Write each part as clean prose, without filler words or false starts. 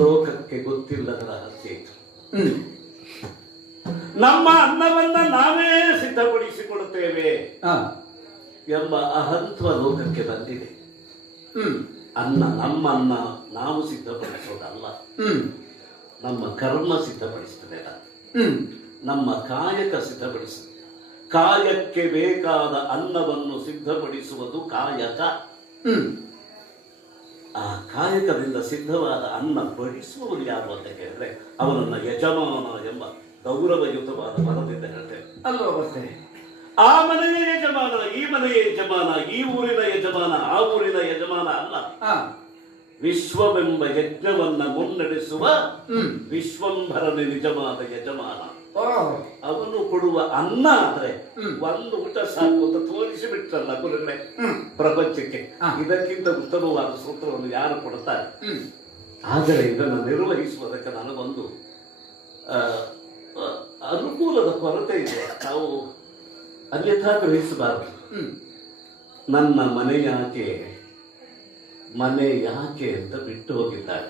ಲೋಕಕ್ಕೆ ಗೊತ್ತಿಲ್ಲದ ರಹಸ್ಯ ಇದು. ನಮ್ಮ ಅನ್ನವನ್ನ ನಾವೇ ಸಿದ್ಧಪಡಿಸಿಕೊಡುತ್ತೇವೆ ಎಂಬ ಅಹಂತ್ವ ಲೋಕಕ್ಕೆ ಬಂದಿದೆ. ಅನ್ನ ನಮ್ಮನ್ನ ನಾವು ಸಿದ್ಧಪಡಿಸೋದಲ್ಲ, ನಮ್ಮ ಕರ್ಮ ಸಿದ್ಧಪಡಿಸ್ತದೆ, ನಮ್ಮ ಕಾಯಕ ಸಿದ್ಧಪಡಿಸ್ತದೆ. ಕಾಯಕ್ಕೆ ಬೇಕಾದ ಅನ್ನವನ್ನು ಸಿದ್ಧಪಡಿಸುವುದು ಕಾಯಕ. ಆ ಕಾಯಕದಿಂದ ಸಿದ್ಧವಾದ ಅನ್ನ ಬಡಿಸುವವರು ಯಾರು ಅಂತ ಕೇಳಿದ್ರೆ ಅವನನ್ನ ಯಜಮಾನ ಎಂಬ ಗೌರವಯುತವಾದ ಪದದಿಂದ ಹೇಳ್ತೇವೆ ಅಲ್ವಾ? ಮತ್ತೆ ಆ ಮನೆಯ ಯಜಮಾನ, ಈ ಮನೆಯ ಯಜಮಾನ, ಈ ಊರಿನ ಯಜಮಾನ, ಆ ಊರಿನ ಯಜಮಾನ ಅಲ್ಲ. ವಿಶ್ವವೆಂಬ ಯಜ್ಞವನ್ನ ಮುನ್ನಡೆಸುವ ವಿಶ್ವಂಭರನ ನಿಜವಾದ ಯಜಮಾನ. ಅವನು ಕೊಡುವ ಅನ್ನ ಆದ್ರೆ ಒಂದು ಊಟ ಸಾಕು ಅಂತ ತೋರಿಸಿ ಬಿಟ್ರಲ್ಲ ಗುರುಗಳೇ ಪ್ರಪಂಚಕ್ಕೆ. ಇದಕ್ಕಿಂತ ಉತ್ತಮವಾದ ಸೂತ್ರವನ್ನು ಯಾರು ಕೊಡುತ್ತಾರೆ? ಆದರೆ ಇದನ್ನು ನಿರ್ವಹಿಸುವುದಕ್ಕೆ ನನಗೊಂದು ಅನುಕೂಲದ ಕೊರತೆ ಇದೆ. ನಾವು ಅನ್ಯಥಾ ಗ್ರಹಿಸಬಾರದು. ನನ್ನ ಮನೆ ಯಾಕೆ ಅಂತ ಬಿಟ್ಟು ಹೋಗಿದ್ದಾರೆ.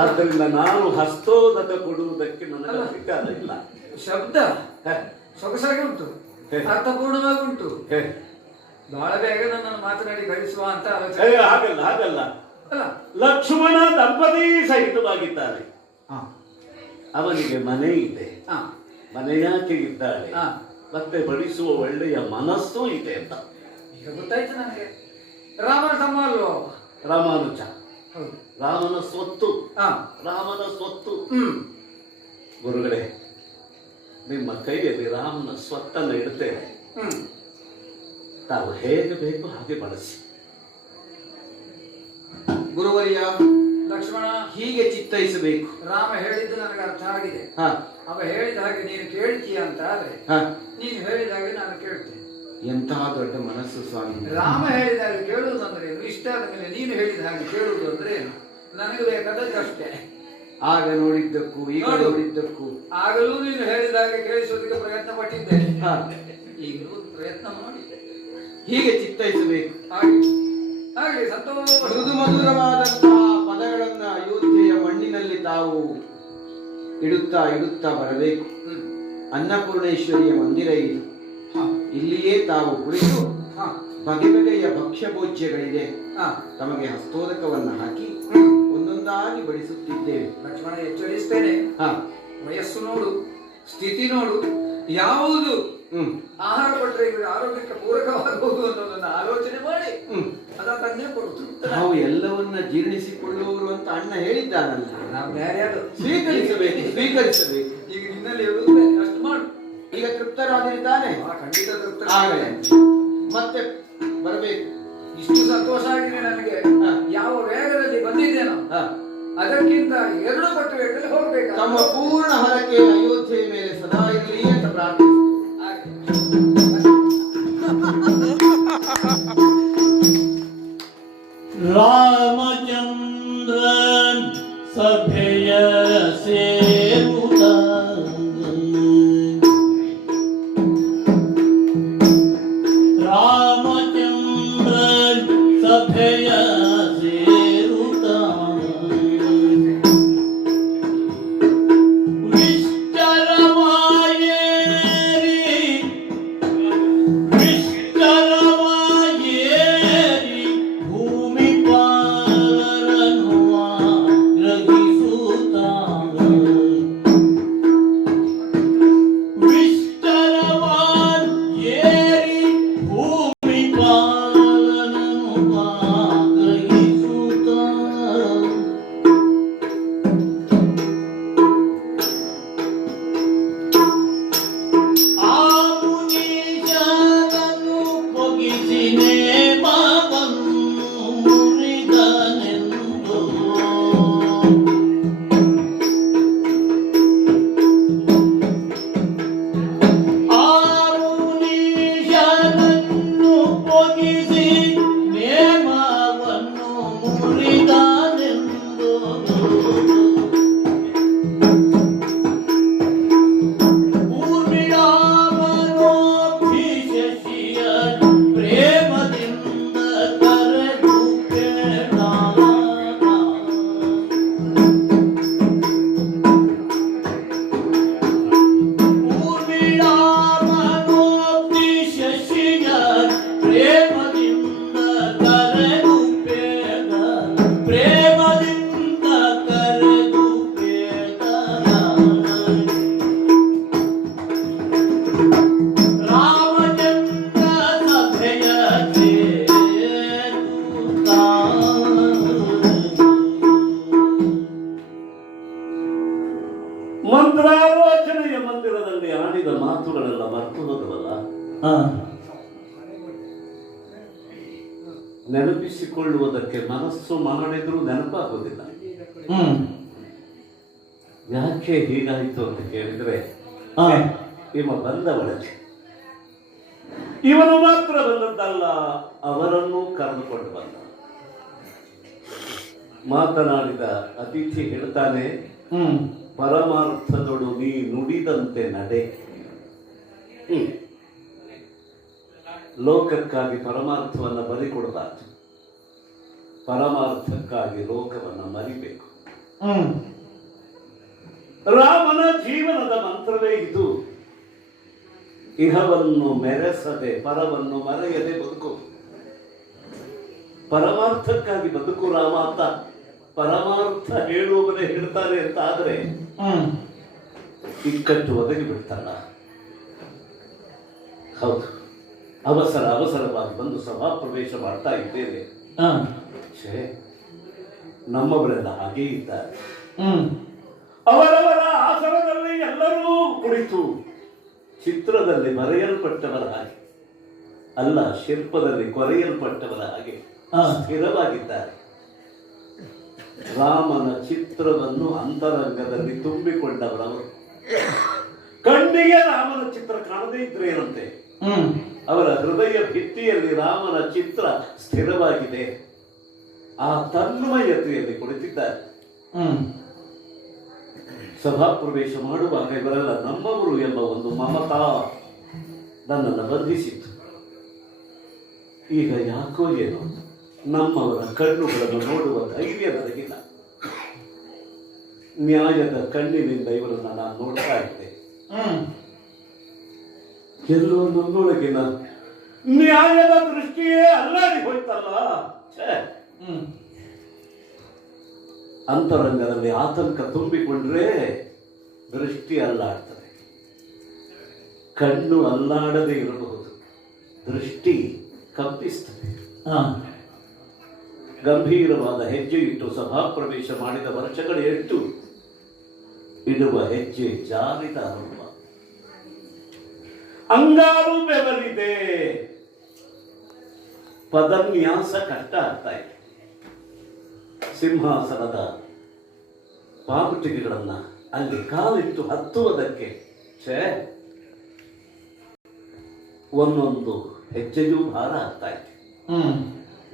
ಆದ್ದರಿಂದ ನಾನು ಹಸ್ತೋದಕ ಕೊಡುವುದಕ್ಕೆ ನನಗೆ ಅಧಿಕಾರ ಇಲ್ಲ. ಶಬ್ದ ಸೊಗಸಾಗಿ ಉಂಟು, ಅರ್ಥಪೂರ್ಣವಾಗಿ ಉಂಟು. ಬಹಳ ಬೇಗ ನನ್ನನ್ನು ಮಾತನಾಡಿ ಗಳಿಸುವ ಅಂತ ಹಾಗಲ್ಲ. ಲಕ್ಷ್ಮಣ ದಂಪತಿ ಸಹಿತವಾಗಿದ್ದಾರೆ. ಅವನಿಗೆ ಮನೆ ಇದೆ, ಮನೆ ಯಾಕೆ ಇದ್ದಾಳೆ, ಮತ್ತೆ ಬಡಿಸುವ ಒಳ್ಳೆಯ ಮನಸ್ಸು ಇದೆ ಅಂತ ಈಗ ಗೊತ್ತಾಯ್ತು ನನಗೆ. ರಾಮನ ತಮ್ಮ ಅಲ್ವೋ ರಾಮಾನುಜ? ರಾಮನ ಸ್ವತ್ತು, ರಾಮನ ಸ್ವತ್ತು. ಗುರುಗಳೇ, ನಿಮ್ಮ ಕೈಯಲ್ಲಿ ರಾಮನ ಸ್ವತ್ತನ್ನು ಇಡುತ್ತೇವೆ, ತಾವು ಹೇಗೆ ಬೇಕು ಹಾಗೆ ಬಳಸಿ. ಗುರುವರಿಯ ಲಕ್ಷ್ಮಣ ಹೀಗೆ ಚಿತ್ತೈಸಬೇಕು. ರಾಮ ಹೇಳಿದ್ದು ನನಗೆ ಅರ್ಥ ಆಗಿದೆ. ಅವ ಹೇಳಿದ ಹಾಗೆ ನೀನು ಕೇಳ್ತೀಯ ಅಂತ ಆದ್ರೆ ನೀನು ಹೇಳಿದ ಹಾಗೆ ನಾನು ಕೇಳ್ತೇನೆ. ಎಂತಹ ದೊಡ್ಡ ಮನಸ್ಸು ಸ್ವಾಮಿ. ರಾಮ ಹೇಳಿದ ಹಾಗೆ ಕೇಳುವುದು ಅಂದ್ರೆ ಏನು, ಇಷ್ಟ ಆದ ಮೇಲೆ ನೀನು ಹೇಳಿದ ಹಾಗೆ ಕೇಳುವುದು ಅಂದ್ರೆ ಏನು? ನನಗೆ ಬೇಕಾದಷ್ಟೇ. ಆಗ ನೋಡಿದ್ದಕ್ಕೂ ಈಗ ನೋಡಿದ್ದಕ್ಕೂ ಆಗಲೂ ನೀನು ಹೇಳಿದ ಹಾಗೆ ಕೇಳಿಸೋದಕ್ಕೆ ಪ್ರಯತ್ನ ಪಟ್ಟಿದ್ದೆ, ಈಗಲೂ ಪ್ರಯತ್ನ ಮಾಡಿದ್ದೆ. ಹೀಗೆ ಚಿತ್ತೈಸಬೇಕು. ಹಾಗೆ ಸಂತೋಷ. ಮೃದು ಮಧುರವಾದಂತಹ ಪದಗಳನ್ನ ಅಯೋಧ್ಯೆಯ ಮಣ್ಣಿನಲ್ಲಿ ತಾವು ಇಡುತ್ತಾ ಬರಬೇಕು. ಅನ್ನಪೂರ್ಣೇಶ್ವರಿಯ ಮಂದಿರ ಇದೆ, ಇಲ್ಲಿಯೇ ತಾವು ಕುಳಿತು ಬಗೆ ಬಗೆಯ ಭಕ್ಷ್ಯ ಭೋಜ್ಯಗಳಿದೆ. ತಮಗೆ ಹಸ್ತೋದಕವನ್ನ ಹಾಕಿ ಒಂದೊಂದಾಗಿ ಬಡಿಸುತ್ತಿದ್ದೇವೆ. ಲಕ್ಷ್ಮಣ, ಎಚ್ಚರಿಸ್ತೇನೆ. ವಯಸ್ಸು ನೋಡು, ಸ್ಥಿತಿ ನೋಡು, ಯಾವುದು ಆಹಾರ ಕೊಟ್ಟರೆ ಇವರು ಆರೋಗ್ಯಕ್ಕೆ ಪೂರಕವಾಗಬಹುದು ಅನ್ನೋದನ್ನ ಆಲೋಚನೆ ಮಾಡಿ ಅದನ್ನೇ ಕೊಡುತ್ತೆ. ನಾವು ಎಲ್ಲವನ್ನ ಜೀರ್ಣಿಸಿಕೊಳ್ಳುವರು ಅಂತ ಅಣ್ಣ ಹೇಳಿದ್ದಾನಲ್ಲ, ನಾವು ಬೇರೆ ಸ್ವೀಕರಿಸಬೇಕು. ಈಗ ನಿನ್ನಲ್ಲಿ ಹೇಳುವುದು ಅಷ್ಟು ಮಾಡು. ಈಗ ತೃಪ್ತರಾದಿರ್ತಾನೆ, ಖಂಡಿತ ತೃಪ್ತ. ಮತ್ತೆ ಬರಬೇಕು. ಇಷ್ಟು ಸಂತೋಷ ಆಗಿದೆ ನನಗೆ. ಯಾವ ವೇಗದಲ್ಲಿ ಬಂದಿದ್ದೇನೋ ಅದಕ್ಕಿಂತ 2 ಪಟ್ಟು ವೇಗದಲ್ಲಿ ಹೋಗ್ಬೇಕು. ತಮ್ಮ ಪೂರ್ಣ ಹರಕೆ ಅಯೋಧ್ಯೆಯ ಮೇಲೆ ಸದಾ ಇರಲಿ ಅಂತ ಪ್ರಾರ್ಥಿಸಿ. ರಾಮಚಂದ್ರನ್ ಸಭೆಯ ಸೇರುತ್ತ ರಾಮಚಂದ್ರನ್ ಸಭೆಯ ಸೇರುತ್ತ ಮಾತುಗಳೆಲ್ಲ ಮರೆತು ಹೋದವಲ್ಲ, ಹಾ ನೆನಪಿಸಿಕೊಳ್ಳುವುದಕ್ಕೆ ಮನಸ್ಸು ಮಾಡಿದ್ರೂ ನೆನಪಾಗುವುದಿಲ್ಲ. ಯಾಕೆ ಹೀಗಾಯಿತು ಅಂತ ಕೇಳಿದ್ರೆ, ಹಾ ಇವ ಬಂದವಳಲ್ಲಿ ಇವನು ಮಾತ್ರ ಬಂದದ್ದಲ್ಲ, ಅವರನ್ನು ಕರೆದುಕೊಂಡು ಬಂದ. ಮಾತನಾಡಿದ ಅತಿಥಿ ಹೇಳ್ತಾನೆ, ಪರಮಾರ್ಥದೊಡು ನೀ ನುಡಿದಂತೆ ನಡೆ. ಲೋಕಕ್ಕಾಗಿ ಪರಮಾರ್ಥವನ್ನ ಬಲಿ ಕೊಡಬಾರ್ದು, ಪರಮಾರ್ಥಕ್ಕಾಗಿ ಲೋಕವನ್ನ ಮರಿಬೇಕು. ರಾಮನ ಜೀವನದ ಮಂತ್ರವೇ ಇದು. ಇಹವನ್ನು ಮೆರೆಸದೆ ಪರವನ್ನು ಮರೆಯದೆ ಬದುಕು. ಪರಮಾರ್ಥಕ್ಕಾಗಿ ಬದುಕು ರಾಮ ಅಂತ ಪರಮಾರ್ಥ ಹೇಳುವವನೇ ಹೇಳ್ತಾನೆ ಅಂತ ಆದ್ರೆ ಇಕ್ಕಟ್ಟು ಒದಗಿ ಬಿಡ್ತಾಳ. ಹೌದು, ಅವಸರವಾಗಿ ಬಂದು ಸಭಾ ಪ್ರವೇಶ ಮಾಡ್ತಾ ಇದ್ದೇವೆ. ನಮ್ಮವರೆಲ್ಲ ಹಾಗೇ ಇದ್ದಾರೆ. ಅವರವರ ಆಸನದಲ್ಲಿ ಎಲ್ಲರೂ ಕುಳಿತು ಚಿತ್ರದಲ್ಲಿ ಬರೆಯಲ್ಪಟ್ಟವರ ಹಾಗೆ ಅಲ್ಲ, ಶಿಲ್ಪದಲ್ಲಿ ಕೊರೆಯಲ್ಪಟ್ಟವರ ಹಾಗೆ ಸ್ಥಿರವಾಗಿದ್ದಾರೆ. ರಾಮನ ಚಿತ್ರವನ್ನು ಅಂತರಂಗದಲ್ಲಿ ತುಂಬಿಕೊಂಡವರವರು. ಕಣ್ಣಿಗೆ ರಾಮನ ಚಿತ್ರ ಕಾಣದೇ ಇದ್ರೆ ಏನಂತೆ, ಅವರ ಹೃದಯ ಭಿತ್ತಿಯಲ್ಲಿ ರಾಮನ ಚಿತ್ರ ಸ್ಥಿರವಾಗಿದೆ. ಆ ತನ್ಮಯತೆಯಲ್ಲಿ ಕುಳಿತಿದ್ದಾರೆ. ಸಭಾ ಪ್ರವೇಶ ಮಾಡುವಾಗ ಇವರೆಲ್ಲ ನಮ್ಮವರು ಎಂಬ ಒಂದು ಮಮತಾ ನನ್ನನ್ನು ಬಂಧಿಸಿತ್ತು. ಈಗ ಯಾಕೋ ಏನೋ ನಮ್ಮವರ ಕಣ್ಣುಗಳನ್ನು ನೋಡುವ ಧೈರ್ಯ ನನಗಿಲ್ಲ. ನ್ಯಾಯದ ಕಣ್ಣಿನಿಂದ ಇವರನ್ನ ನಾನು ನೋಡ್ತಾ ಇದ್ದೆ. ಎಲ್ಲೋ ನನ್ನೊಳಗಿನ ನ್ಯಾಯದ ದೃಷ್ಟಿಯೇ ಅಲ್ಲಾಡಿ ಹೋಯ್ತಲ್ಲ. ಅಂತರಂಗದಲ್ಲಿ ಆತಂಕ ತುಂಬಿಕೊಂಡ್ರೆ ದೃಷ್ಟಿ ಅಲ್ಲಾಡ್ತದೆ. ಕಣ್ಣು ಅಲ್ಲಾಡದೆ ಇರಬಹುದು, ದೃಷ್ಟಿ ಕಂಪಿಸ್ತದೆ. ಗಂಭೀರವಾದ ಹೆಜ್ಜೆ ಇಟ್ಟು ಸಭಾ ಪ್ರವೇಶ ಮಾಡಿದ ವರ್ಷಗಳು ಎಷ್ಟು, ಇಡುವ ಹೆಜ್ಜೆ ಜಾರಿದ ಅನುಭವ. ಅಂಗಾರು ಬೆವರಿದೆ, ಪದನ್ಯಾಸ ಕಷ್ಟ ಆಗ್ತಾ ಇದೆ. ಸಿಂಹಾಸನದ ಪಾಪುಟಿಗೆಗಳನ್ನ ಅಲ್ಲಿ ಕಾಲಿಟ್ಟು ಹತ್ತುವುದಕ್ಕೆ ಒಂದೊಂದು ಹೆಜ್ಜೆಯೂ ಭಾರ ಆಗ್ತಾ ಇದೆ.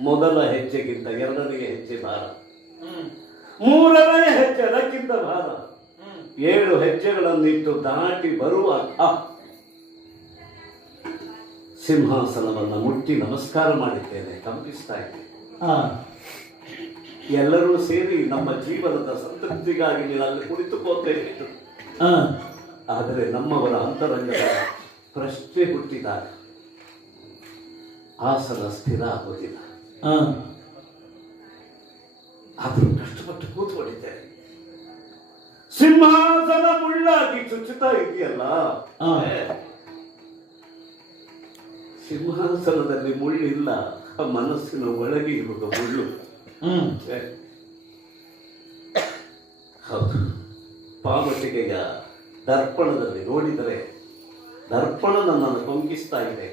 ಮೊದಲ ಹೆಜ್ಜೆಗಿಂತ ಎರಡನೆಯ ಹೆಜ್ಜೆ ಭಾರ, ಮೂರನೆಯ ಹೆಜ್ಜೆ ಅದಕ್ಕಿಂತ ಭಾರ. 7 ಹೆಜ್ಜೆಗಳನ್ನಿಟ್ಟು ದಾಟಿ ಬರುವಾಗ ಸಿಂಹಾಸನವನ್ನು ಮುಟ್ಟಿ ನಮಸ್ಕಾರ ಮಾಡಿದ್ದೇನೆ, ಕಂಪಿಸ್ತಾ ಇದ್ದೆ. ಎಲ್ಲರೂ ಸೇರಿ ನಮ್ಮ ಜೀವನದ ಸಂತೃಪ್ತಿಗಾಗಿ ನೀನು ಅಲ್ಲಿ ಕುಳಿತುಕೋತೇವೆ. ಆದರೆ ನಮ್ಮವರ ಅಂತರಂಗದ ಪ್ರಶ್ನೆ ಹುಟ್ಟಿದಾಗ ಆಸನ ಸ್ಥಿರ ಆಗೋದಿಲ್ಲ. ಆದರೂ ಕಷ್ಟಪಟ್ಟು ಕೂತ್ಕೊಂಡಿದ್ದೇನೆ. ಸಿಂಹಾಸನ ಮುಳ್ಳಾಗಿ ಚುಚ್ಚುತ್ತಾ ಇದೆಯಲ್ಲ. ಸಿಂಹಾಸನದಲ್ಲಿ ಮುಳ್ಳಿಲ್ಲ, ಮನಸ್ಸಿನ ಒಳಗೆ ಇರುವುದು ಮುಳ್ಳು. ಹೌದು, ಪಾವಟಿಗೆಯ ದರ್ಪಣದಲ್ಲಿ ನೋಡಿದರೆ ದರ್ಪಣ ನನ್ನನ್ನು ಕೊಂಕಿಸ್ತಾ ಇದೆ.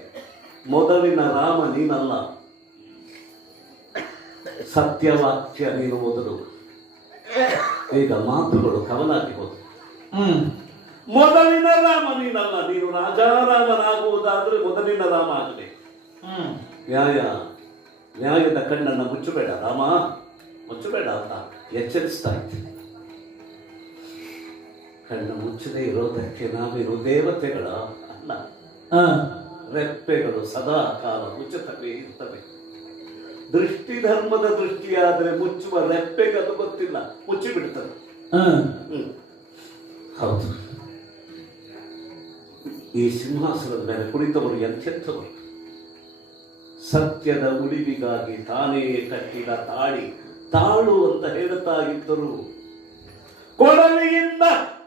ಮೊದಲಿನ ರಾಮ ನೀನಲ್ಲ, ಸತ್ಯವಾಕ್ಯ ನೀನು ಮೊದಲು. ಈಗ ಮಾತುಗಳು ಕವಲಾಗಿ ಹೋದವು. ಮೊದಲಿನ ರಾಮ ನೀನಲ್ಲ, ನೀನು ರಾಜಾರಾಮನಾಗುವುದಾದ್ರೆ ಮೊದಲಿನ ರಾಮ ಆಗಲಿ. ನ್ಯಾಯದ ಕಣ್ಣನ್ನು ಮುಚ್ಚಬೇಡ ರಾಮ, ಮುಚ್ಚಬೇಡ ಅಂತ ಎಚ್ಚರಿಸ್ತಾ ಇದ್ದೀನಿ. ಕಣ್ಣು ಮುಚ್ಚದೇ ಇರೋದಕ್ಕೆ ನಾವೇನು ದೇವತೆಗಳ ಅಲ್ಲ. ರೆಪ್ಪೆಗಳು ಸದಾ ಕಾಲ ಮುಚ್ಚುತ್ತವೆ ಇರ್ತವೆ. ದೃಷ್ಟಿ ಧರ್ಮದ ದೃಷ್ಟಿಯಾದ್ರೆ ಮುಚ್ಚುವ ರೆಪ್ಪೆಗೆ ಅದು ಗೊತ್ತಿಲ್ಲ, ಮುಚ್ಚಿಬಿಡ್ತದೆ. ಹೌದು, ಈ ಸಿಂಹಾಸನದ ಮೇಲೆ ಕುಳಿತವರು ಎಂಥೆಂಥವರು. ಸತ್ಯದ ಉಳಿವಿಗಾಗಿ ತಾನೇ ಕಟ್ಟಿದ ತಾಳು ಅಂತ ಹೇಳುತ್ತಾ ಇದ್ದರು. ಕೊಡಲಿಯಿಂದ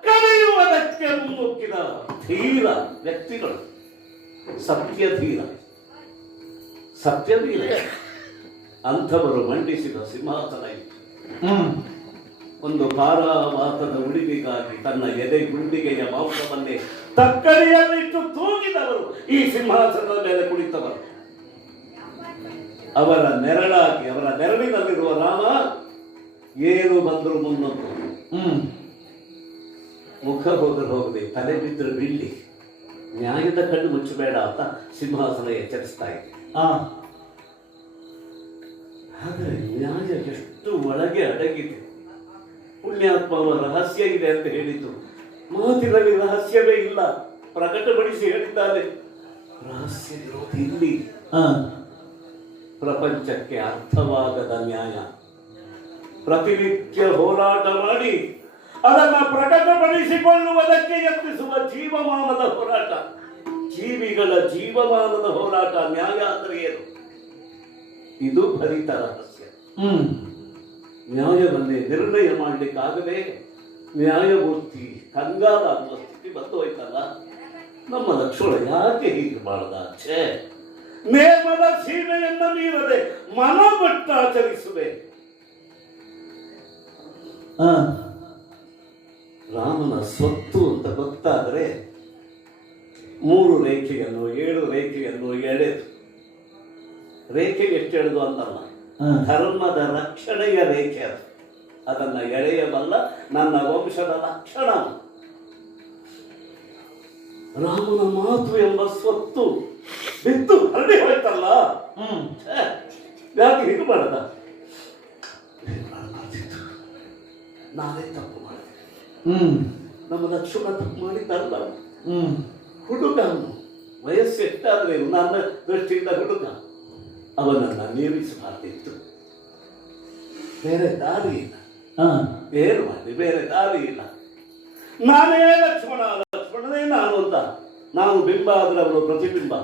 ಕರೆಯುವುದಕ್ಕೆ ಮುನ್ನುಗ್ಗಿದ ಧೀರ ವ್ಯಕ್ತಿಗಳು, ಸತ್ಯಧೀರ ಅಂಥವರು ಮಂಡಿಸಿದ ಸಿಂಹಾಸನ ಇತ್ತು. ಒಂದು ಪಾರಾವಾತದ ಉಳಿವಿಗಾಗಿ ತನ್ನ ಎದೆ ಗುಂಡಿಗೆಯ ಮಾಂಸವನ್ನೇ ತಕ್ಕಡಿಯನ್ನಿಟ್ಟು ತೂಗಿದವರು ಈ ಸಿಂಹಾಸನದ ಮೇಲೆ ಕುಳಿತವರು. ಅವರ ನೆರಳಾಗಿ, ಅವರ ನೆರಳಿನಲ್ಲಿರುವ ರಾಮ ಏನು ಬಂದರು ಮುನ್ನೊಂದು. ಮುಖ ಹೋದರೆ ಹೋಗದೆ, ತಲೆ ಬಿದ್ದರೆ ಬೀಳಿ, ನ್ಯಾಯದ ಕಣ್ಣು ಮುಚ್ಚಬೇಡ ಅಂತ ಸಿಂಹಾಸನ ಎಚ್ಚರಿಸ್ತಾ ಇದೆ. ಆದರೆ ನ್ಯಾಯ ಎಷ್ಟು ಒಳಗೆ ಅಡಗಿದೆ. ಪುಣ್ಯಾತ್ಮ ಅವರ ರಹಸ್ಯ ಇದೆ ಅಂತ ಹೇಳಿದ್ದು, ಮಾತಿನಲ್ಲಿ ರಹಸ್ಯವೇ ಇಲ್ಲ, ಪ್ರಕಟಪಡಿಸಿ ಹೇಳಿದ್ದಾರೆ. ರಹಸ್ಯ ಇರೋದು ಇಲ್ಲಿ. ಪ್ರಪಂಚಕ್ಕೆ ಅರ್ಥವಾಗದ ನ್ಯಾಯ ಪ್ರತಿನಿತ್ಯ ಹೋರಾಟ ಮಾಡಿ ಅದನ್ನ ಪ್ರಕಟಪಡಿಸಿಕೊಳ್ಳುವುದಕ್ಕೆ ಯತ್ನಿಸುವ ಜೀವಮಾನದ ಹೋರಾಟ, ಜೀವಿಗಳ ಜೀವಮಾನದ ಹೋರಾಟ. ನ್ಯಾಯ ಅಂದ್ರೆ ಏನು? ಇದು ಭರಿತ ರಹಸ್ಯ. ನ್ಯಾಯವನ್ನೇ ನಿರ್ಣಯ ಮಾಡಲಿಕ್ಕಾಗದೆ ನ್ಯಾಯಮೂರ್ತಿ ಕಂಗಾಲಾಗುವ ಸ್ಥಿತಿ ಬಂದು ಹೋಯ್ತಲ್ಲ. ನಮ್ಮ ಲಕ್ಷ್ಮಣ ಯಾಕೆ ಹೀಗೆ ಮಾಡದ? ಛೇ, ನೇಮದ ಸೀಮೆಯನ್ನ ಮೀರದೆ ಮನಗೊಟ್ಟು ಆಚರಿಸುವೆ. ರಾಮನ ಸ್ವತ್ತು ಅಂತ ಗೊತ್ತಾದರೆ 3 ರೇಖೆಯನ್ನು 7 ರೇಖೆಯನ್ನು ಎಳೆದು, ರೇಖೆ ಎಷ್ಟು ಎಳೆದು ಅಂತಲ್ಲ, ಧರ್ಮದ ರಕ್ಷಣೆಯ ರೇಖೆ ಅದು. ಅದನ್ನ ಎಳೆಯಬಲ್ಲ ನನ್ನ ವಂಶದ ಲಕ್ಷಣ. ರಾಮನ ಮಾತು ಎಂಬ ಸ್ವತ್ತು ಬಿದ್ದು ಹರಡಿ ಹೋಯ್ತಲ್ಲ. ಯಾಕೆ ಹೀಗೆ ಮಾಡದ? ನಾನೇ ತಪ್ಪು ಮಾಡಿದೆ. ನಮ್ಮ ಲಕ್ಷ್ಮಣ ತಪ್ಪು ಮಾಡಿದ್ದಲ್ಲ. ಹುಡುಗ, ವಯಸ್ಸು ಎಷ್ಟಾದ್ರೆ ನನ್ನ ದೃಷ್ಟಿಯಿಂದ ಹುಡುಗ, ಅವನನ್ನ ನೇಮಿಸಬಾರ್ದಿತ್ತು. ಬೇರೆ ದಾರಿ ಇಲ್ಲ. ಏನು ಮಾಡಿ? ಬೇರೆ ದಾರಿ ಇಲ್ಲ. ನಾನೇ ಲಕ್ಷ್ಮಣ, ಲಕ್ಷ್ಮಣನೇ ನಾನು ಅಂತ. ನಾನು ಬಿಂಬ ಆದ್ರೆ ಅವನು ಪ್ರತಿಬಿಂಬ,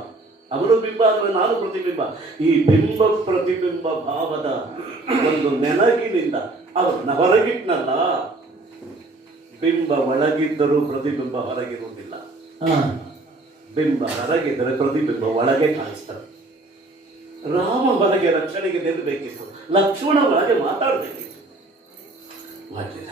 ಅವನು ಬಿಂಬ ಆದ್ರೆ ನಾನು ಪ್ರತಿಬಿಂಬ. ಈ ಬಿಂಬ ಪ್ರತಿಬಿಂಬ ಭಾವದ ಒಂದು ನೆನಗಿನಿಂದ ಅವನ್ನ ಹೊರಗಿಟ್ನಲ್ಲ. ಬಿಂಬ ಒಳಗಿದ್ದರೂ ಪ್ರತಿಬಿಂಬ ಹೊರಗಿರುವುದಿಲ್ಲ. ಬಿಂಬ ಹೊರಗಿದ್ದರೆ ಪ್ರತಿಬಿಂಬ ಒಳಗೆ ಕಾಣಿಸ್ತದೆ. ರಾಮ ಹೊರಗೆ ರಕ್ಷಣೆಗೆ ನಿಲ್ಲಬೇಕಿತ್ತು, ಲಕ್ಷ್ಮಣ ಒಳಗೆ ಮಾತಾಡಬೇಕಿತ್ತು. ಮಾಡಲಿಲ್ಲ.